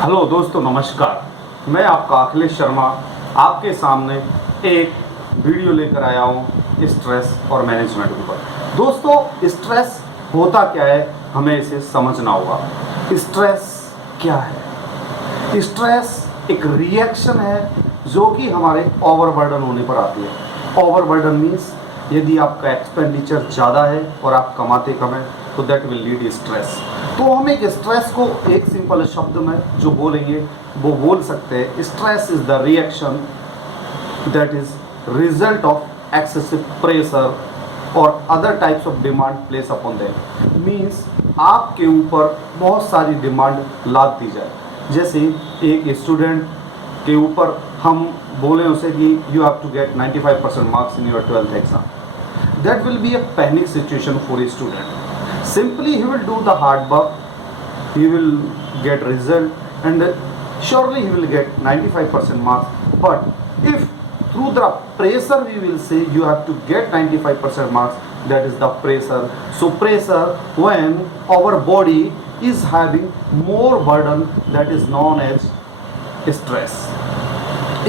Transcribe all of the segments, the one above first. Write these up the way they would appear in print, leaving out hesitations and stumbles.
Hello दोस्तों, नमस्कार। मैं आपका अखिलेश शर्मा आपके सामने एक वीडियो लेकर आया हूँ स्ट्रेस और मैनेजमेंट के ऊपर। दोस्तों, स्ट्रेस होता क्या है हमें इसे समझना होगा। स्ट्रेस क्या है? स्ट्रेस एक रिएक्शन है जो कि हमारे ओवरबर्डन होने पर आती है। ओवरबर्डन मीन्स यदि आपका एक्सपेंडिचर ज़्यादा है और आप कमाते कम है तो दैट विल लीड स्ट्रेस। तो हम एक स्ट्रेस को एक सिंपल शब्द में जो बोलेंगे वो बोल सकते हैं, stress is the reaction that is result of excessive pressure और other types of demand place upon them. Means आपके ऊपर बहुत सारी डिमांड लाद दी जाए। जैसे एक स्टूडेंट के ऊपर हम बोलें उसे कि you have to get 95% marks in your 12th exam, that will be a panic situation for a student. Simply he will do the hard work, he will get result, and surely he will get 95% marks. But if through the pressure we will say you have to get 95% marks, that is the pressure. So pressure, when our body is having more burden, that is known as stress.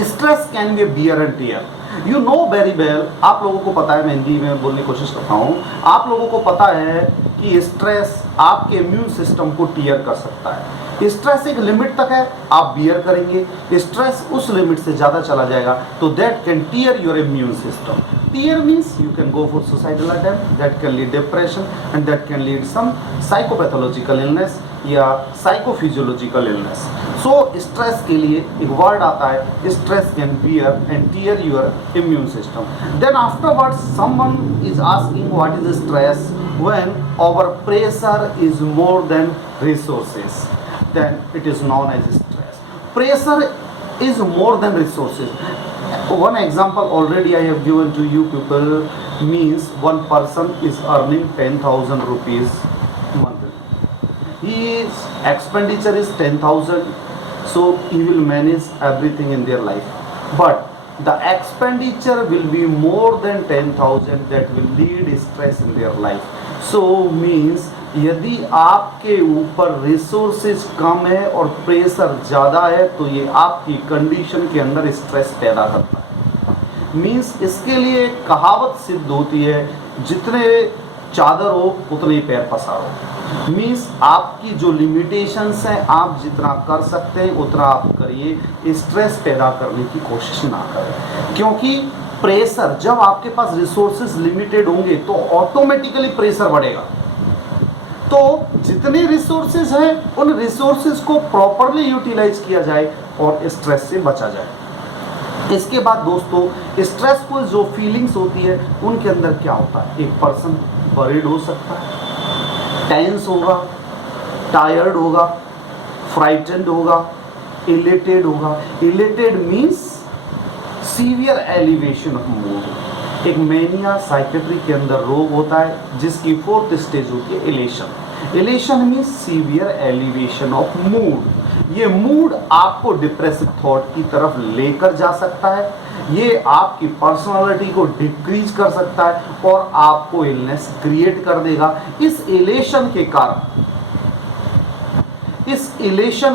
Stress can be a bear and tear. You know very well, आप लोगों को पता है, मैं हिंदी में बोलने की कोशिश करता हूँ, आप लोगों को पता है कि स्ट्रेस आपके इम्यून सिस्टम को टीयर कर सकता है। स्ट्रेस एक लिमिट तक है, आप बियर करेंगे। स्ट्रेस उस लिमिट से ज़्यादा चला जाएगा तो that can tear your immune system. Tear means you can go for suicidal attempt, that can lead depression and that can lead some psychopathological illness या साइकोफिजियोलॉजिकल इलनेस। सो स्ट्रेस के लिए एक वर्ड आता है, stress can bear and tear your immune system. Then afterwards someone is asking what is stress when our pressure is more than resources, then it is known as stress. Pressure is more than resources. One example already I have given to you people, means one person is earning 10,000 rupees monthly. His expenditure is 10,000, so he will manage everything in their life, but the expenditure will be more than 10,000, that will lead stress in their life. So means यदि आपके ऊपर resources कम है और pressure ज़्यादा है तो ये आपकी कंडीशन के अंदर स्ट्रेस पैदा करता है। मीन्स इसके लिए कहावत सिद्ध होती है, जितने चादर हो उतने ही पैर पसारो। मीन्स आपकी जो लिमिटेशंस हैं, आप जितना कर सकते हैं उतना आप करिए, स्ट्रेस पैदा करने की कोशिश ना करें। क्योंकि प्रेशर, जब आपके पास रिसोर्सेज लिमिटेड होंगे तो ऑटोमेटिकली प्रेशर बढ़ेगा। तो जितने रिसोर्सेज हैं उन रिसोर्सेज को प्रॉपरली यूटिलाइज किया जाए और स्ट्रेस से बचा जाए। इसके बाद दोस्तों, स्ट्रेसफुल जो फीलिंग्स होती है उनके अंदर क्या होता है, एक पर्सन वरीड हो सकता है, टेंस होगा, टायर्ड होगा, फ्राइटेंड होगा, इलेटेड होगा। Elated means severe elevation of mood. एक मेनिया साइकेट्री के अंदर रोग होता है जिसकी 4th स्टेज होती है elation. Elation means severe elevation of mood. ये मूड आपको डिप्रेसिव थॉट की तरफ लेकर जा सकता है, ये आपकी पर्सनालिटी को डिक्रीज कर सकता है और आपको इलनेस क्रिएट कर देगा। इस इलेशन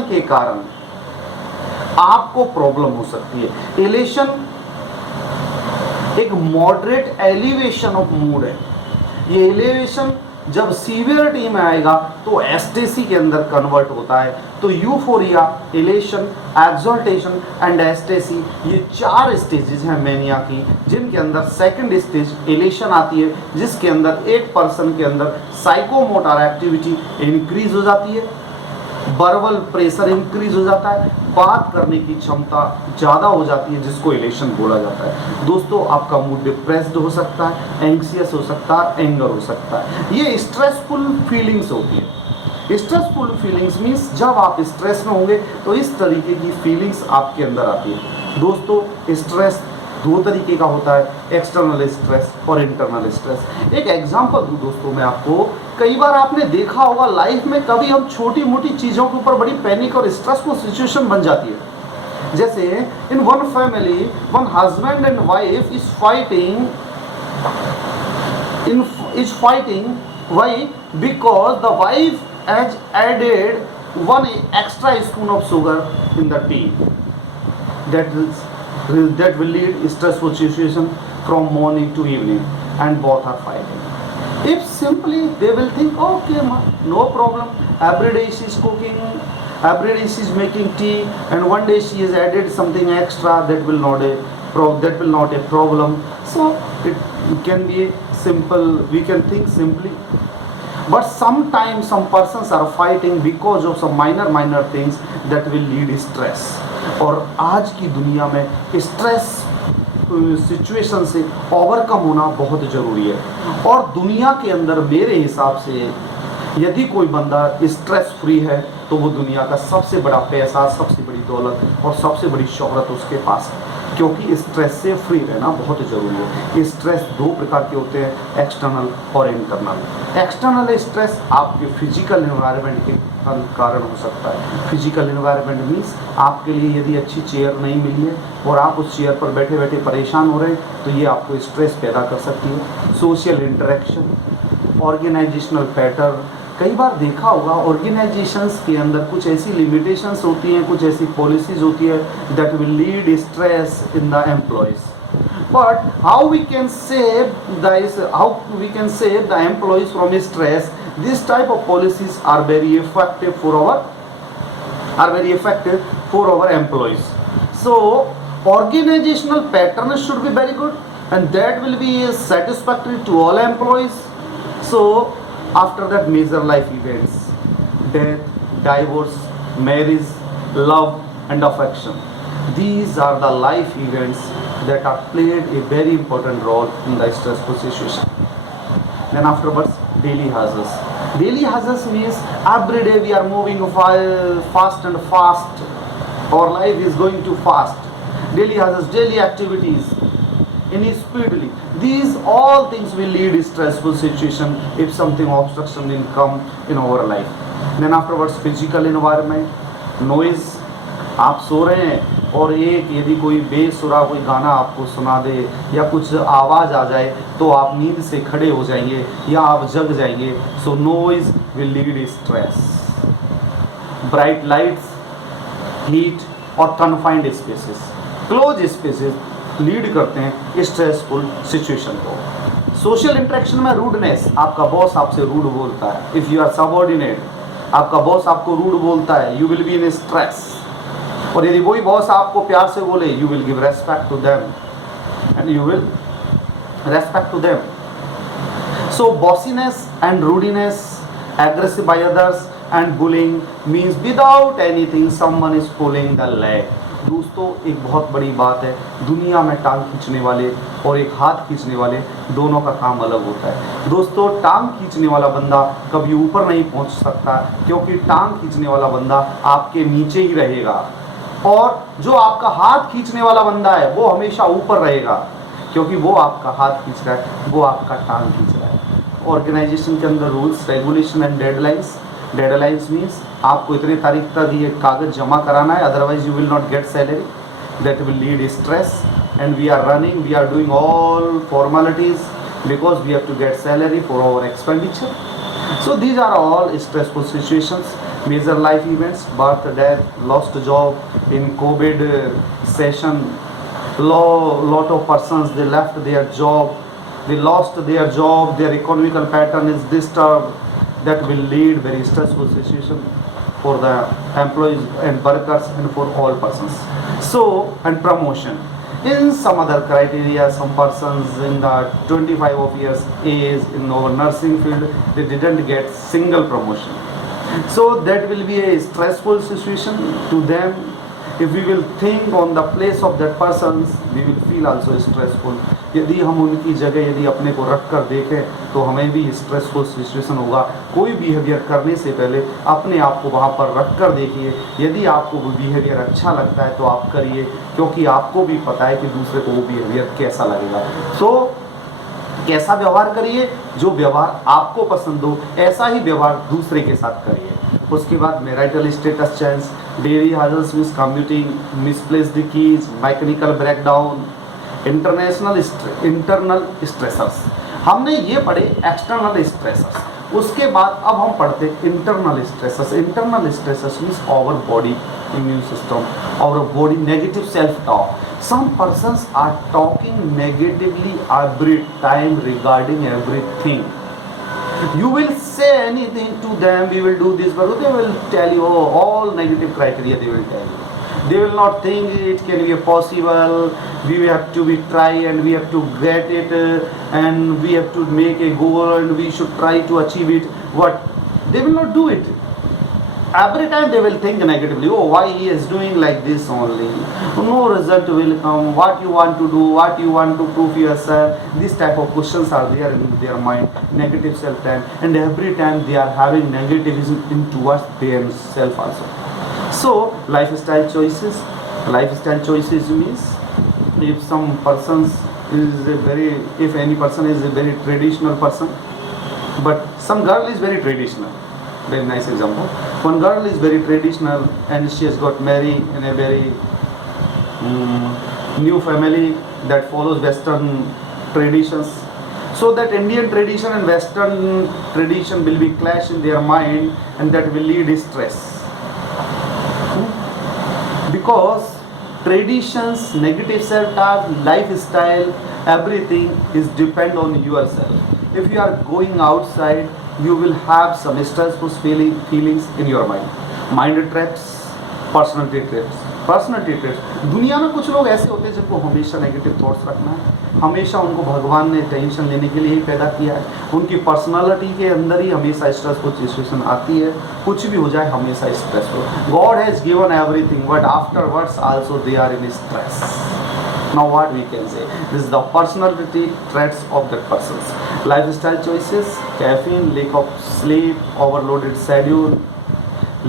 के कारण आपको प्रॉब्लम हो सकती है। इलेशन एक मॉडरेट एलिवेशन ऑफ मूड है। ये एलिवेशन जब सीवियरिटी में आएगा तो एस्टेसी के अंदर कन्वर्ट होता है। तो यूफोरिया, इलेशन, एक्सॉल्टेशन एंड एस्टेसी, ये 4 स्टेजेस हैं मेनिया की, जिनके अंदर 2nd स्टेज इलेशन आती है, जिसके अंदर एक पर्सन के अंदर साइकोमोटर एक्टिविटी इंक्रीज हो जाती है, वर्बल प्रेशर इंक्रीज हो जाता है, बात करने की क्षमता ज़्यादा हो जाती है, जिसको इलेशन बोला जाता है। दोस्तों, आपका मूड डिप्रेस्ड हो सकता है, एंग्जियस हो सकता है, एंगर हो सकता है। ये स्ट्रेसफुल फीलिंग्स होती है। स्ट्रेसफुल फीलिंग्स मीन्स जब आप स्ट्रेस में होंगे तो इस तरीके की फीलिंग्स आपके अंदर आती है। दोस्तों, स्ट्रेस 2 तरीके का होता है, एक्सटर्नल स्ट्रेस और इंटरनल स्ट्रेस। एक एग्जांपल दूं दोस्तों मैं आपको, कई बार आपने देखा होगा लाइफ में कभी हम छोटी मोटी चीज़ों के ऊपर बड़ी पैनिक और स्ट्रेसफुल सिचुएशन बन जाती है। जैसे in one family, one husband and wife is fighting, why? Because the wife has added 1 extra spoon of sugar in the tea, that will lead stressful situation from morning to evening, and both are fighting. If simply they will think, okay ma, no problem, every day she is cooking, every day she is making tea, and one day she has added something extra, that will not a problem. So it can be simple, we can think simply. But sometimes some persons are fighting because of some minor things that will lead stress. और आज की दुनिया में stress situation से overcome होना बहुत ज़रूरी है। और दुनिया के अंदर मेरे हिसाब से यदि कोई बंदा स्ट्रेस फ्री है तो वो दुनिया का सबसे बड़ा पैसा, सबसे बड़ी दौलत और सबसे बड़ी शोहरत उसके पास है, क्योंकि स्ट्रेस से फ्री रहना बहुत ज़रूरी है। स्ट्रेस दो प्रकार के होते हैं, एक्सटर्नल और इंटरनल। एक्सटर्नल स्ट्रेस आपके फिजिकल एनवायरनमेंट के कारण हो सकता है। फिजिकल एनवायरनमेंट मीन्स आपके लिए यदि अच्छी चेयर नहीं मिली है और आप उस चेयर पर बैठे बैठे परेशान हो रहे हैं तो ये आपको स्ट्रेस पैदा कर सकती है। सोशल इंटरेक्शन, ऑर्गेनाइजेशनल पैटर्न, कई बार देखा होगा ऑर्गेनाइजेशंस के अंदर कुछ ऐसी लिमिटेशंस होती हैं, कुछ ऐसी पॉलिसीज होती है that will lead stress in the employees. But how we can save the employees from stress? This type of policies are very effective for our employees. So organizational pattern should be very good, and that will be satisfactory to all employees. So after that, major life events, death, divorce, marriage, love and affection, these are the life events that are played a very important role in the stressful situation. Then afterwards, daily hazards. Daily hazards means every day we are moving fast and fast. Our life is going too fast. Daily hazards, daily activities, speedily. These all things will lead stressful situation if something obstruction will come in our life. Then afterwards, physical environment, noise. आप सो रहे हैं और एक यदि कोई बेसुरा कोई गाना आपको सुना दे या कुछ आवाज़ आ जाए तो आप नींद से खड़े हो जाएंगे या आप जग जाएंगे। So noise will lead stress. Bright lights, heat और confined spaces, close spaces lead करते हैं स्ट्रेसफुल सिचुएशन को। सोशल इंटरेक्शन में रूडनेस, आपका बॉस आपसे रूड बोलता है, इफ़ यू आर सबऑर्डिनेट, आपका बॉस आपको रूड बोलता है, you will be in stress. और यदि वही बॉस आपको प्यार से बोले, you will give respect to them and you will respect to them. So बॉसीनेस and rudeness, aggressive by others and bullying means without anything someone is pulling the leg. दोस्तों एक बहुत बड़ी बात है, दुनिया में टांग खींचने वाले और एक हाथ खींचने वाले दोनों का काम अलग होता है। दोस्तों टांग खींचने वाला बंदा कभी ऊपर नहीं पहुंच सकता, क्योंकि टांग खींचने वाला बंदा आपके नीचे ही रहेगा, और जो आपका हाथ खींचने वाला बंदा है वो हमेशा ऊपर रहेगा, क्योंकि वो आपका हाथ खींच रहा है, वो आपका टांग खींच रहा है। ऑर्गेनाइजेशन के अंदर rules, regulation and deadlines. Deadlines means आपको इतने तारीख तक ये कागज जमा कराना है, otherwise you will not get salary, that will lead stress. And we are doing all formalities because we have to get salary for our expenditure. So these are all stressful situations. Major life events, birth, death, lost job, in COVID session, lot of persons, they left their job, they lost their job, their economical pattern is disturbed. That will lead very stressful situation for the employees and workers and for all persons. So, and promotion. In some other criteria, some persons in the 25 of years age in our nursing field, they didn't get single promotion. So that will be a stressful situation to them. If we will think on the place of that persons, we will feel also stressful. यदि हम उनकी जगह यदि अपने को रख कर देखें तो हमें भी स्ट्रेसफुल सिचुएशन होगा। कोई बिहेवियर करने से पहले अपने आप को वहाँ पर रख कर देखिए, यदि आपको वो बिहेवियर अच्छा लगता है तो आप करिए, क्योंकि आपको भी पता है कि दूसरे को वो बिहेवियर कैसा लगेगा। तो कैसा व्यवहार करिए, जो व्यवहार आपको पसंद हो ऐसा ही व्यवहार दूसरे के साथ करिए। उसके बाद marital status change, daily hazards means commuting, misplaced keys, mechanical breakdown, internal stressors. हमने ये पढ़े एक्सटर्नल स्ट्रेसर्स। उसके बाद अब हम पढ़ते internal stresses. Internal stresses means our body immune system, our body negative self-talk. Some persons are talking negatively every time regarding everything. You will say anything to them, we will do this, but they will tell you, oh, all negative criteria they will tell you. They will not think it can be possible, we have to be try and we have to get it and we have to make a goal and we should try to achieve it. What? They will not do it. Every time they will think negatively, oh, why he is doing like this only, no result will come, what you want to do, what you want to prove yourself. This type of questions are there in their mind, negative self-time, and every time they are having negativism in towards themselves also. So lifestyle choices means if some persons is a very, if any person is a very traditional person, but some girl is very traditional. Very nice example. One girl is very traditional and she has got married in a very new family that follows Western traditions. So that Indian tradition and Western tradition will be clash in their mind and that will lead to stress. Because traditions, negative self-talk, lifestyle, everything is depend on yourself. If you are going outside, you will have some stressful feelings in your mind traps, personality traits. दुनिया में कुछ लोग ऐसे होते हैं जिनको हमेशा negative thoughts रखना है, हमेशा उनको भगवान ने टेंशन लेने के लिए ही पैदा किया है, उनकी पर्सनालिटी के अंदर ही हमेशा स्ट्रेसफुल सिचुएशन आती है, कुछ भी हो जाए हमेशा stressful. God has given everything but afterwards also they are in stress. Now what we can say, this is the personality traits of that persons. Lifestyle choices, caffeine, lack of sleep, overloaded schedule,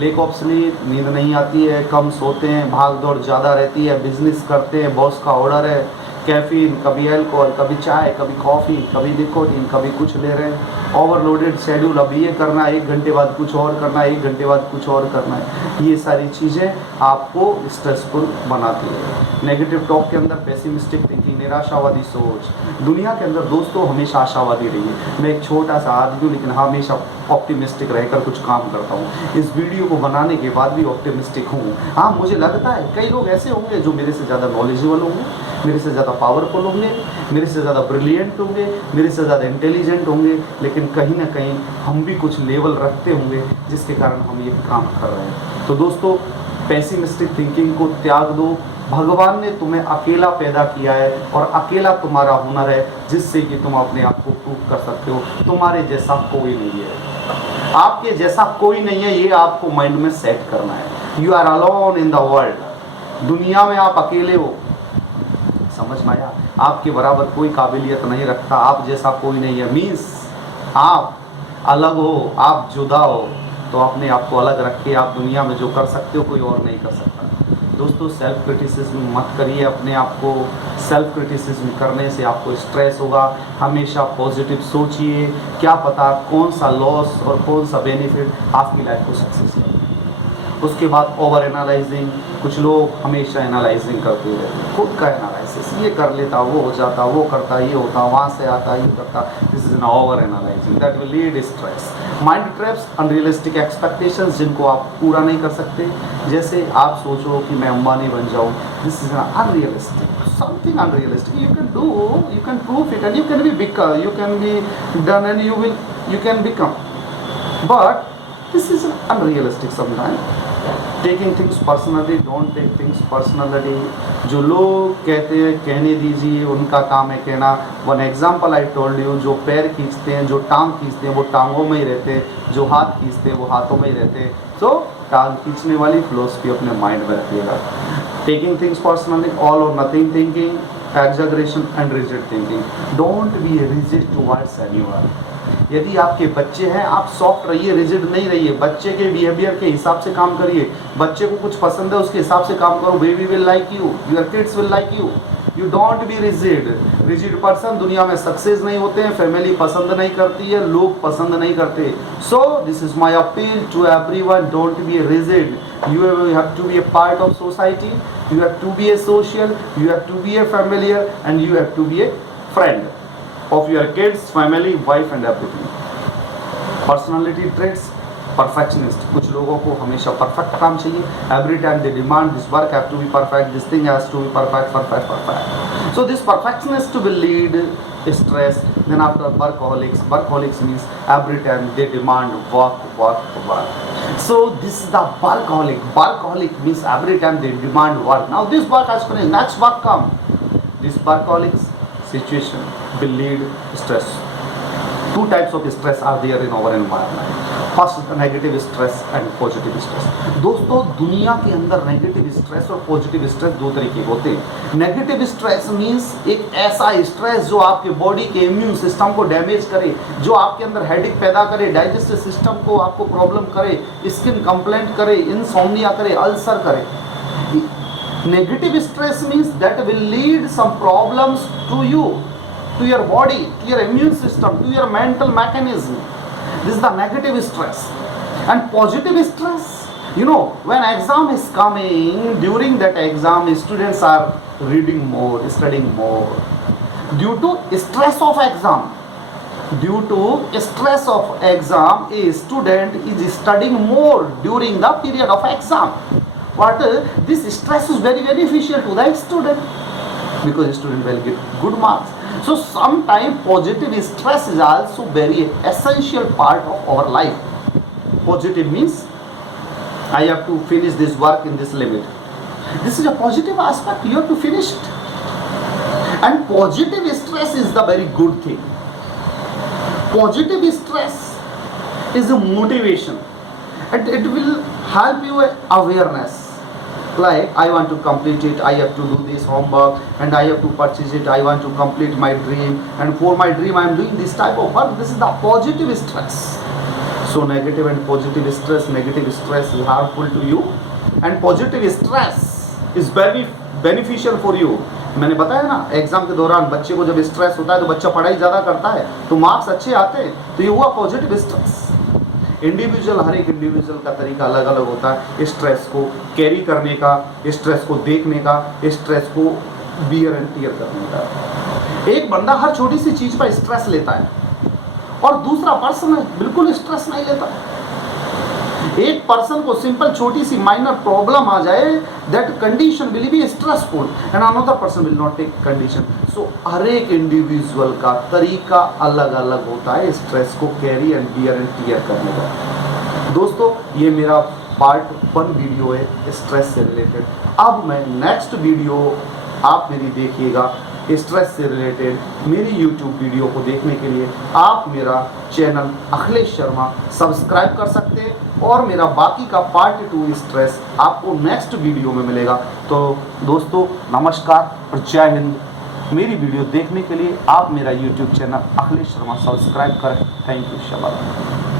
lack of sleep, नींद नहीं आती है, कम सोते हैं, भाग दौड़ ज़्यादा रहती है, बिजनेस करते हैं, बॉस का ऑर्डर है, कैफीन, कभी अल्कोहल, कभी चाय, कभी कॉफ़ी, कभी निकोटीन, कभी कुछ ले रहे हैं, ओवरलोडेड शेड्यूल, अब ये करना है, 1 घंटे बाद कुछ और करना है, 1 घंटे बाद कुछ और करना है, ये सारी चीज़ें आपको स्ट्रेसफुल बनाती है। नेगेटिव टॉक के अंदर पेसिमिस्टिक थिंकिंग, निराशावादी सोच। दुनिया के अंदर दोस्तों हमेशा आशावादी रहिए। मैं एक छोटा सा आदमी हूँ लेकिन हमेशा ऑप्टिमिस्टिक रहकर कुछ काम करता हूँ। इस वीडियो को बनाने के बाद भी ऑप्टिमिस्टिक हूँ। हाँ, मुझे लगता है कई लोग ऐसे होंगे जो मेरे से ज़्यादा नॉलेजेबल होंगे, मेरे से ज़्यादा पावरफुल होंगे, मेरे से ज़्यादा ब्रिलियंट होंगे, मेरे से ज़्यादा इंटेलिजेंट होंगे, लेकिन कहीं ना कहीं हम भी कुछ लेवल रखते होंगे जिसके कारण हम ये काम कर रहे हैं। तो दोस्तों पेसिमिस्टिक थिंकिंग को त्याग दो। भगवान ने तुम्हें अकेला पैदा किया है और अकेला तुम्हारा हुनर है जिससे कि तुम अपने आप को प्रूव कर सकते हो। तुम्हारे जैसा कोई नहीं है, आपके जैसा कोई नहीं है, ये आपको माइंड में सेट करना है। You are alone in the world. दुनिया में आप अकेले हो। समझ में आया? आपके बराबर कोई काबिलियत नहीं रखता, आप जैसा कोई नहीं है। मीन्स आप अलग हो, आप जुदा हो, तो अपने आप को अलग रख के आप दुनिया में जो कर सकते हो कोई और नहीं कर सकता। दोस्तों सेल्फ क्रिटिसिज्म मत करिए अपने आप को। सेल्फ क्रिटिसिज्म करने से आपको स्ट्रेस होगा। हमेशा पॉजिटिव सोचिए, क्या पता कौन सा लॉस और कौन सा बेनिफिट आपकी लाइफ को सक्सेस करे। उसके बाद ओवर एनालाइजिंग। कुछ लोग हमेशा एनालाइजिंग करते रहते हैं, खुद का एनालिसिस, ये कर लेता, वो हो जाता, वो करता, ये होता, वहाँ से आता, ये करता। This is N over analysing that will lead stress. Mind traps, unrealistic expectations जिनको आप पूरा नहीं कर सकते। जैसे आप सोचो कि मैं अंबानी बन जाऊँ, this is an unrealistic, something unrealistic. You can do, you can prove it and you can be become, you can be done and you can become, but this is unrealistic sometimes. Taking things personally, don't take things personally. जो लोग कहते हैं कहने दीजिए, उनका काम है कहना। One example I told you, जो पैर खींचते हैं, जो टांग खींचते हैं वो टांगों में ही रहते हैं, जो हाथ खींचते हैं वो हाथों में ही रहते हैं। सो टांग खींचने वाली फिलोसफी अपने माइंड में रखिएगा। टेकिंग थिंग्स पर्सनली, ऑल और nothing thinking, exaggeration and rigid thinking. Don't be rigid towards anyone. यदि आपके बच्चे हैं, आप सॉफ्ट रहिए, रिजिड नहीं रहिए। बच्चे के बिहेवियर के हिसाब से काम करिए। बच्चे को कुछ पसंद है उसके हिसाब से काम करो। Baby will like you, your kids will like you. You don't be rigid. Rigid person दुनिया में सक्सेस नहीं होते हैं, फैमिली पसंद नहीं करती है, लोग पसंद नहीं करते। So this is my appeal to everyone, don't be rigid. You have to be a part of society, you have to be a social, you have to be a familiar, and you have to be a friend of your kids, family, wife and everything. Personality traits, perfectionist, कुछ लोगों को हमेशा perfect काम चाहिए, every time they demand this work have to be perfect, this thing has to be perfect perfect perfect. So this perfectionist will lead stress. Then after workaholics means every time they demand work. So this is the workaholic means every time they demand work. Now this work has finished, next work come. This workaholic situation will lead stress. Two types of stress are there in our environment. First negative stress and positive stress. दोस्तों दुनिया के अंदर negative stress और positive stress दो तरीके के होते हैं. नेगेटिव स्ट्रेस मीन्स एक ऐसा स्ट्रेस जो आपके बॉडी के इम्यून सिस्टम को डैमेज करे, जो आपके अंदर हेडेक पैदा करे, डाइजेस्टिव सिस्टम को आपको प्रॉब्लम करे, स्किन कंप्लेंट करे, इंसोम्निया करे, अल्सर करे. Negative stress means that will lead some problems to you, to your body, to your immune system, to your mental mechanism. This is the negative stress. And positive stress, you know, when exam is coming, during that exam students are reading more, studying more. Due to stress of exam, a student is studying more during the period of exam. But this stress is very beneficial to the student because student will get good marks. So sometimes positive stress is also very essential part of our life. Positive means I have to finish this work in this limit. This is a positive aspect, you have to finish it. And positive stress is the very good thing. Positive stress is a motivation and it will help you awareness. Like I want to complete it, I have to do this homework and I have to purchase it, I want to complete my dream, and for my dream I am doing this type of work. This is the positive stress. So negative and positive stress, negative stress is harmful to you and positive stress is very beneficial for you. मैंने बताया ना, exam के दौरान बच्चे को जब stress होता है तो बच्चा पढ़ाई ज़्यादा करता है तो मार्क्स अच्छे आते हैं, तो ये हुआ पॉजिटिव स्ट्रेस. इंडिविजुअल, हर एक इंडिविजुअल का तरीका अलग अलग होता है स्ट्रेस को कैरी करने का, स्ट्रेस को देखने का, स्ट्रेस को बियर एंड टियर करने का. एक बंदा हर छोटी सी चीज़ पर स्ट्रेस लेता है और दूसरा पर्सन बिल्कुल स्ट्रेस नहीं लेता. एक पर्सन को सिंपल छोटी सी माइनर प्रॉब्लम आ जाए, that condition will be stressful and another person will not take condition. So हर एक इंडिविजुअल का तरीका अलग अलग होता है स्ट्रेस को carry and bear and tear करने का. दोस्तों ये मेरा पार्ट 1 वीडियो है स्ट्रेस से रिलेटेड. अब मैं नेक्स्ट वीडियो आप मेरी देखिएगा स्ट्रेस से रिलेटेड. मेरी YouTube वीडियो को देखने के लिए आप मेरा चैनल अखिलेश शर्मा सब्सक्राइब कर सकते हैं और मेरा बाकी का पार्ट 2 स्ट्रेस आपको नेक्स्ट वीडियो में मिलेगा. तो दोस्तों नमस्कार और जय हिंद. मेरी वीडियो देखने के लिए आप मेरा YouTube channel Akhilesh Sharma subscribe करें. Thank you. शाबाश.